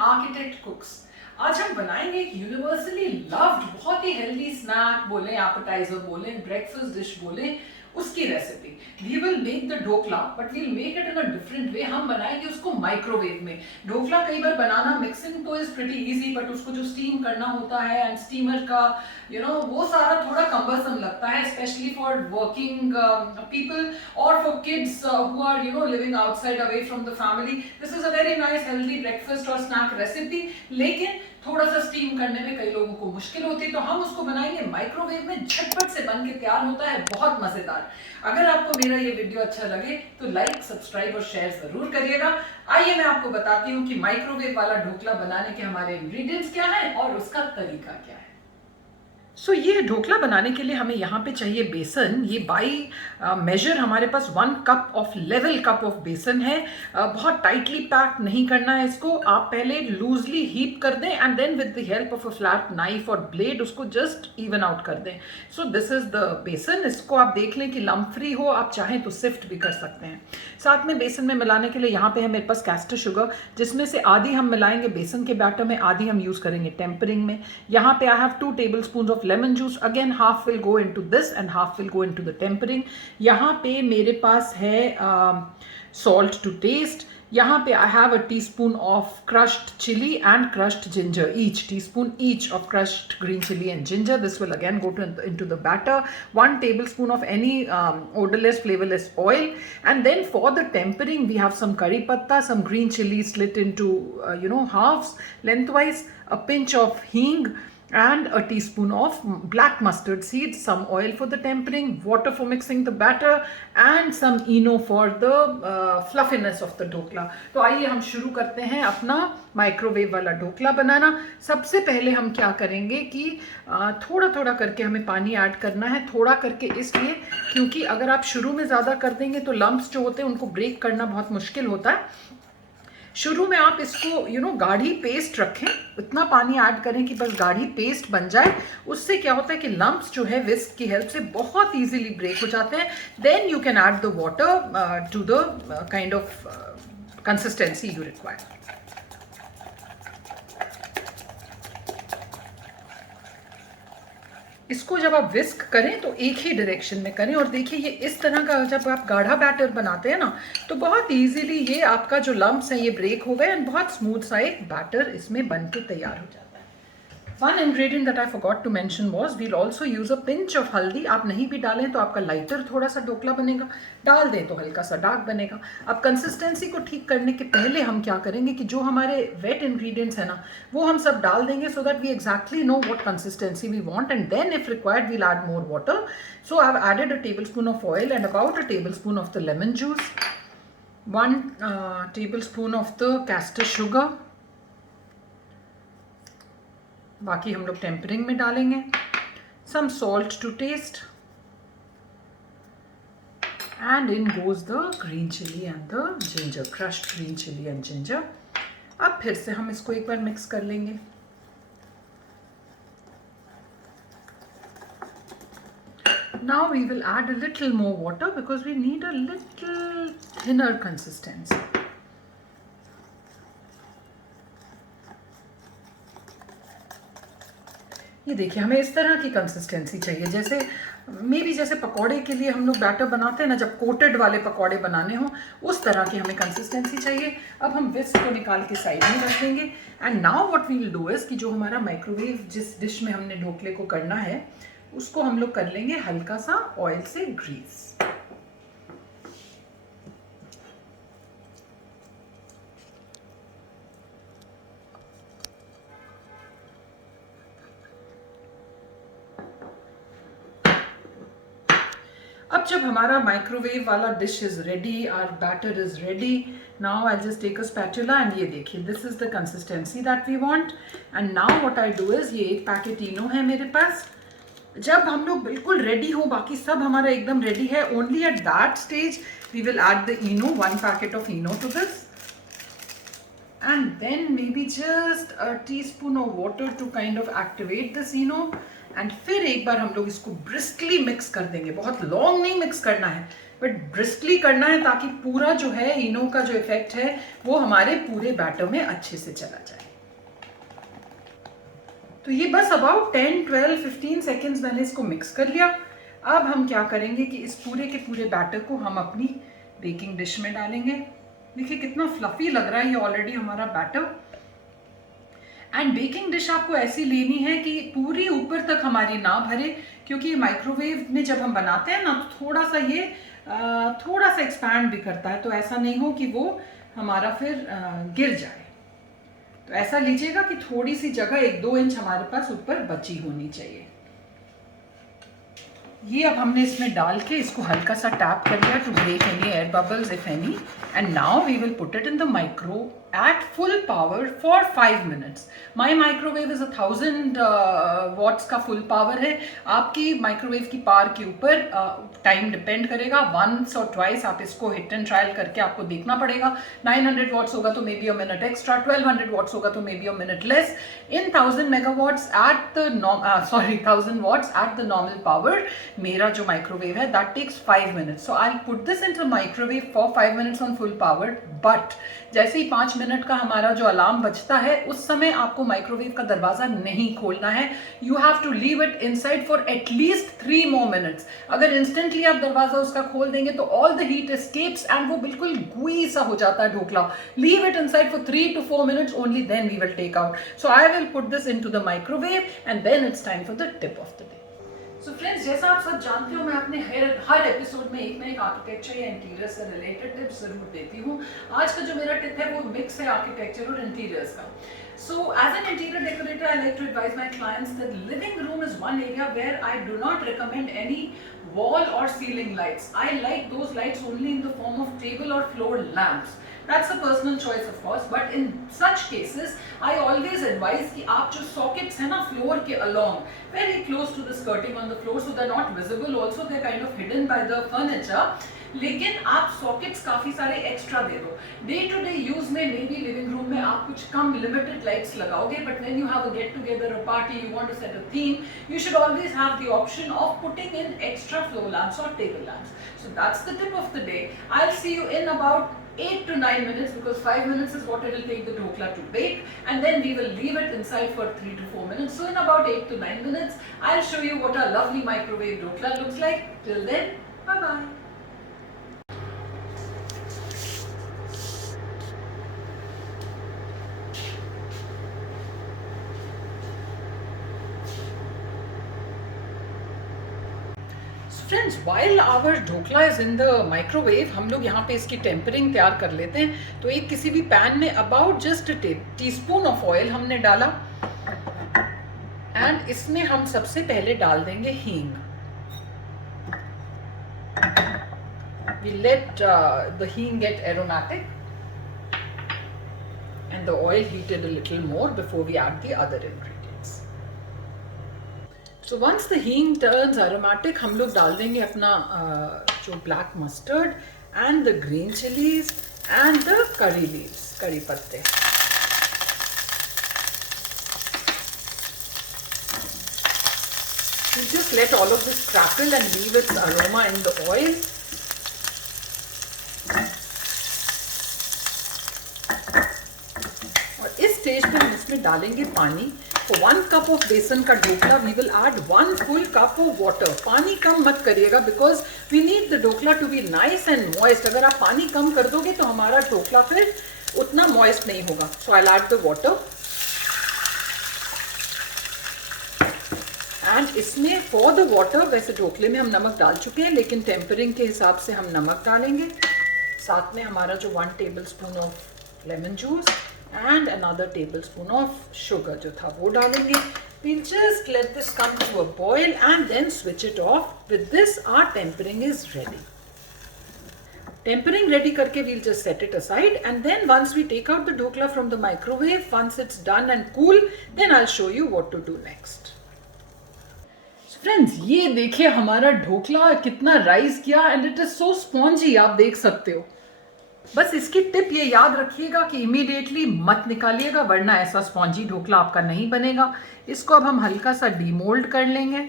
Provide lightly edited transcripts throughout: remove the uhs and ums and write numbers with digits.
Architect कुक्स। आज हम बनाएंगे एक यूनिवर्सली लव्ड, बहुत ही हेल्दी स्नैक बोले, एपेटाइजर बोले, ब्रेकफास्ट डिश बोले, उसकी recipe. We will make the dhokla, but we'll make it in a different way. हम बनाएंगे उसको माइक्रोवेव में। ढोकला कई बार बनाना, मिक्सिंग तो इज प्रिटी इजी, बट उसको जो स्टीम करना होता है एंड स्टीमर का वो सारा थोड़ा कम्बरसम लगता है, स्पेशली फॉर वर्किंग पीपल और for kids who are living outside away from the family. This is a very nice healthy breakfast और स्नैक रेसिपी, लेकिन थोड़ा सा स्टीम करने में कई लोगों को मुश्किल होती है, तो हम उसको बनाएंगे माइक्रोवेव में, झटपट से बन के तैयार होता है, बहुत मजेदार। अगर आपको मेरा ये वीडियो अच्छा लगे तो लाइक, सब्सक्राइब और शेयर जरूर करिएगा। आइए मैं आपको बताती हूँ कि माइक्रोवेव वाला ढोकला बनाने के हमारे इंग्रेडिएंट्स क्या है और उसका तरीका क्या है। ये ढोकला बनाने के लिए हमें यहाँ पे चाहिए बेसन। ये बाई मेजर हमारे पास 1 cup of level cup of बेसन है। बहुत टाइटली पैक नहीं करना है इसको। आप पहले लूजली हीप कर दें and then with the help of a flat knife और ब्लेड उसको जस्ट इवन आउट कर दें। सो दिस इज द बेसन। इसको आप देख लें कि लम्प फ्री हो, आप चाहें तो सिफ्ट भी कर सकते हैं। साथ में बेसन में मिलाने के लिए यहाँ पे है मेरे पास कैस्टर शुगर, जिसमें से आधी हम मिलाएंगे बेसन के बैटर में, आधी हम यूज करेंगे टेम्परिंग में। यहाँ पे I have 2 tablespoons of lemon juice. Again, half will go into this and half will go into the tempering. यहाँ पे मेरे पास है salt to taste. यहाँ पे I have a teaspoon of crushed chili and crushed ginger, each teaspoon each of crushed green chili and ginger. This will again go into the batter. 1 tablespoon of any odorless, flavorless oil. And then for the tempering, we have some curry patta, some green chili slit into halves lengthwise, a pinch of hing, and a teaspoon of black mustard seeds, some oil for the tempering, water for mixing the batter, and some ENO for the fluffiness of the dhokla. तो आइए हम शुरू करते हैं अपना microwave वाला ढोकला बनाना। सबसे पहले हम क्या करेंगे कि थोड़ा थोड़ा करके हमें पानी ऐड करना है। थोड़ा करके इसलिए क्योंकि अगर आप शुरू में ज़्यादा कर देंगे तो लम्प्स जो होते हैं उनको ब्रेक करना बहुत मुश्किल होता है। शुरू में आप इसको गाढ़ी पेस्ट रखें, इतना पानी ऐड करें कि बस गाढ़ी पेस्ट बन जाए। उससे क्या होता है कि लम्प्स जो है विस्क की हेल्प से बहुत इजीली ब्रेक हो जाते हैं। Then you can add the water to the kind of consistency you require. इसको जब आप विस्क करें तो एक ही डायरेक्शन में करें, और देखिए ये इस तरह का जब आप गाढ़ा बैटर बनाते हैं ना तो बहुत इजीली ये आपका जो लम्प्स है ये ब्रेक हो गए एंड बहुत स्मूथ सा एक बैटर इसमें बन के तैयार हो जाता है। One ingredient that I forgot to mention was we'll also use a pinch of हल्दी। आप नहीं भी डालें तो आपका लाइटर थोड़ा सा ढोकला बनेगा, डाल दें तो हल्का सा डार्क बनेगा। अब कंसिस्टेंसी को ठीक करने के पहले हम क्या करेंगे कि जो हमारे वेट इंग्रेडिएंट्स है ना वो हम सब डाल देंगे, so that we exactly know what consistency we want, and then if required we'll add more water. So I've added a tablespoon of oil and about a tablespoon of the lemon juice, 1 tablespoon of the castor sugar, बाकी हम लोग tampering में डालेंगे, some salt to taste, and in goes the green chili and the ginger, crushed green chili and ginger. अब फिर से हम इसको एक बार मिक्स कर लेंगे। Now we will add a little more water because we need a little thinner consistency. ये देखिए हमें इस तरह की कंसिस्टेंसी चाहिए, जैसे मे बी जैसे पकौड़े के लिए हम लोग बैटर बनाते हैं ना, जब कोटेड वाले पकौड़े बनाने हों उस तरह की हमें कंसिस्टेंसी चाहिए। अब हम विस्क को निकाल के साइड में रख देंगे and now what we will do is कि जो हमारा माइक्रोवेव जिस डिश में हमने ढोकले को करना है उसको हम लोग कर लेंगे हल्का सा ऑयल से ग्रीस। अब जब हमारा माइक्रोवेव वाला dish is ready, our batter is ready, now I just take a spatula and ये देखिए this is the consistency that we want. And now what I do is, ये एक पैकेट इनो है मेरे पास। जब हम लोग बिल्कुल रेडी हो, बाकी सब हमारा एकदम रेडी है, only at that stage we will add the Eno, 1 packet of Eno to this, and then maybe just a teaspoon of water to kind of activate this ENO। And फिर एक बार हम लोग इसको ब्रिस्कली मिक्स कर देंगे। बहुत long नहीं mix करना है बट ब्रिस्कली करना है ताकि पूरा जो है इनो का जो इफेक्ट है वो हमारे पूरे बैटर में अच्छे से चला जाए। तो ये बस अबाउट 10, 12, 15 सेकेंड्स मैंने इसको मिक्स कर लिया। अब हम क्या करेंगे कि इस पूरे के पूरे बैटर को हम अपनी बेकिंग डिश में डालेंगे। देखिए कितना फ्लफी लग रहा है ये ऑलरेडी हमारा बैटर। एंड बेकिंग डिश आपको ऐसी लेनी है कि पूरी ऊपर तक हमारी ना भरे, क्योंकि माइक्रोवेव में जब हम बनाते हैं ना तो थोड़ा सा एक्सपैंड भी करता है, तो ऐसा नहीं हो कि वो हमारा फिर गिर जाए। तो ऐसा लीजिएगा कि थोड़ी सी जगह 1-2 इंच हमारे पास ऊपर बची होनी चाहिए। ये अब हमने इसमें डाल के इसको हल्का सा टैप कर लिया to break any air bubbles if any, and now we will put it in the micro at full power for 5 minutes. My microwave is 1000 watts का full power है। आपकी माइक्रोवेव की पावर के ऊपर टाइम डिपेंड करेगा। Once और twice आप इसको हिट एंड ट्रायल करके आपको देखना पड़ेगा। 900 वॉट्स होगा तो maybe a minute extra, 1200 watts होगा तो maybe a minute less. In 1000 megawatts at the 1000 watts at the normal power मेरा जो माइक्रोवेव है that takes 5 minutes. So I will put this into microwave for 5 minutes on full power, but जैसे ही 5 minute का हमारा जो alarm बजता है उस समय आपको माइक्रोवेव का दरवाजा नहीं खोलना है। You have to leave it inside for at least 3 more minutes. अगर इंस्टेंटली आप दरवाजा उसका खोल देंगे तो all the heat escapes and वो बिल्कुल गुई सा हो जाता है dhokla. Leave it inside for 3 to 4 minutes only, then we will take out. So I will put this into the microwave and then it's time for the tip of the day. So friends, जैसा आप सब जानते हो मैं अपने हर episode में एक ना एक आर्किटेक्चर या इंटीरियर से रिलेटेड टिप्स जरूर देती हूँ। आज का जो मेरा टिप है वो मिक्स है आर्किटेक्चर और इंटीरियर्स का। So as an interior decorator, I like to advise my clients that living room is one area where I do not recommend any wall or ceiling lights. I like those lights only in the form of table or floor lamps. That's a personal choice of course, but in such cases I always advise कि आप जो sockets है ना floor के along, very close to the skirting on the floor, so they're not visible, also they're kind of hidden by the furniture, लेकिन आप sockets काफी सारे एक्स्ट्रा दे दो। डे टू डे यूज में मे बी लिविंग रूम में आप कुछ कम लिमिटेड लाइट्स लगाओगे, but when you have a get together, a party, you want to set a theme, you should always have the option of putting in extra floor lamps और table lamps. So that's the tip of the day. I will see you in about 8 to 9 minutes, because 5 minutes is what it will take the dhokla to bake, and then we will leave it inside for 3 to 4 minutes. So in about 8 to 9 minutes, I'll show you what our lovely microwave dhokla looks like. Till then, bye bye. Friends, while our dhokla is in the microwave, हम लोग यहाँ पे इसकी tampering तैयार कर लेते हैं। तो एक किसी भी पैन में about just teaspoon of oil हमने डाला, एंड इसमें हम सबसे पहले डाल देंगे हींग। We let the hing get aromatic and the oil heated a little more before we add the other ingredients. So once the hing turns aromatic, हम लोग डाल देंगे अपना जो black mustard and the green chilies and the curry leaves, करी पत्ते। We just let all of this crackle and leave its aroma in the oil. और इस स्टेज पे हम इसमें डालेंगे पानी। For 1 cup of बेसन का dhokla we will add 1 full cup of water. पानी कम मत करिएगा because we need the dhokla to be nice and moist. अगर आप पानी कम कर दोगे तो हमारा ढोकला फिर उतना moist नहीं होगा। So I'll add the water. And इसमें for the water, वैसे ढोकले में हम नमक डाल चुके हैं, लेकिन टेम्परिंग के हिसाब से हम नमक डालेंगे। साथ में हमारा जो 1 tablespoon of lemon juice and another tablespoon of sugar जो था वो डालेंगे। We'll just let this come to a boil and then switch it off. With this our tempering is ready. Tempering ready करके we'll just set it aside, and then once we take out the dhokla from the microwave, once it's done and cool, then I'll show you what to do next. So friends, ये देखिए हमारा ढोकला कितना rise किया, and it is so spongy, आप देख सकते हो। बस इसकी टिप ये याद रखिएगा कि इमीडिएटली मत निकालिएगा, वरना ऐसा स्पॉन्जी ढोकला आपका नहीं बनेगा। इसको अब हम हल्का सा डीमोल्ड कर लेंगे।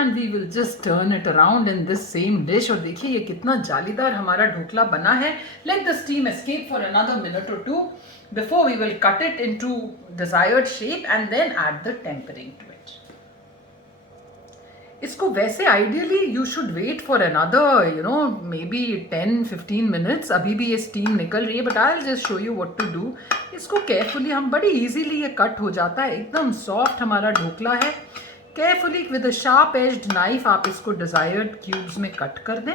And we will just turn it around in this same dish. और देखिए ये कितना जालीदार हमारा ढोकला बना है. Let the steam escape for another minute और two before we will cut it into desired shape and then add the tempering to it. इसको वैसे ideally you should wait for another maybe 10-15 minutes. अभी भी ये steam निकल रही है, but I will just show you what to do. इसको carefully, हम बड़ी इजीली ये कट हो जाता है, एकदम सॉफ्ट हमारा ढोकला है. Carefully with a sharp edged knife आप इसको डिजायर्ड क्यूब्स में कट कर दें.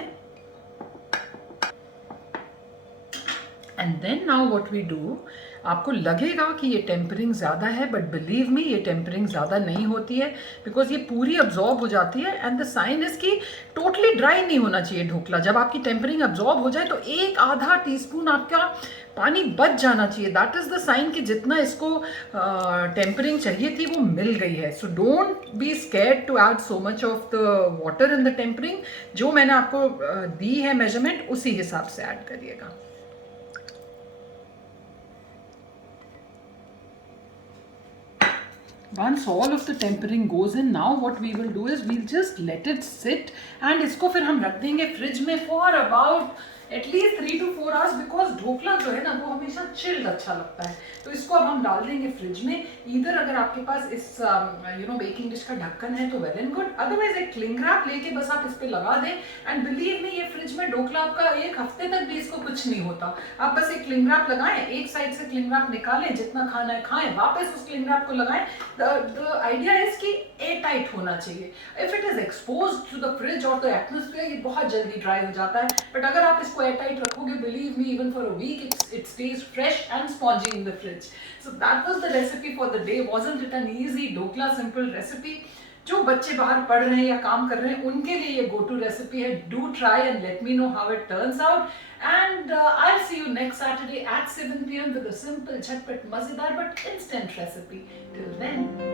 And then now what we do, आपको लगेगा कि ये टेम्परिंग ज़्यादा है, बट बिलीव मी ये टेम्परिंग ज़्यादा नहीं होती है, बिकॉज ये पूरी अब्जॉर्ब हो जाती है. एंड द साइन इज कि टोटली ड्राई नहीं होना चाहिए ढोकला. जब आपकी टेम्परिंग अब्जॉर्ब हो जाए तो 1-आधा टीस्पून आपका पानी बच जाना चाहिए. दैट इज़ द साइन कि जितना इसको टेम्परिंग चाहिए थी वो मिल गई है. So don't be scared to add so much of the water in the tempering. जो मैंने आपको दी है मेजरमेंट, उसी हिसाब से ऐड करिएगा. Once all of the tempering goes in, now what we will do is we'll just let it sit and इसको फिर हम रख देंगे फ्रिज में for about at least 3 to 4 hours. Because dhokla जो है ना वो हमेशा चिल्ड अच्छा लगता है. तो इसको अब हम डाल देंगे फ्रिज में. इधर अगर आपके पास इस बेकिंग डिश का ढक्कन है तो वेल एंड गुड, अदरवाइज एक क्लिंग रैप लेके बस आप इस पे लगा दें. एंड बिलीव मी ये फ्रिज में ढोकला आपका 1 हफ्ते तक भी इसको कुछ नहीं होता. आप बस एक क्लिंग रैप लगाएं, एक साइड से क्लिंग रैप निकालें, जितना खाना है खाएं, वापस उस क्लिंग रैप को लगाएं. द आइडिया इज कि एयर टाइट होना चाहिए. If it is exposed to the fridge और द एटमॉस्फेयर, ये बहुत जल्दी ड्राई हो जाता है. बट अगर आप इसको एयर टाइट रखोगे, believe me, even for a week it stays fresh and spongy in the fridge. So that was the recipe for the day. Wasn't it an easy dhokla simple recipe? जो बच्चे बाहर पढ़ रहे हैं या काम कर रहे हैं उनके लिए ये go to recipe है. Do try and let me know how it turns out. And I'll see you next Saturday at 7 p.m. with a simple, झटपट, मजेदार but instant recipe. Till then.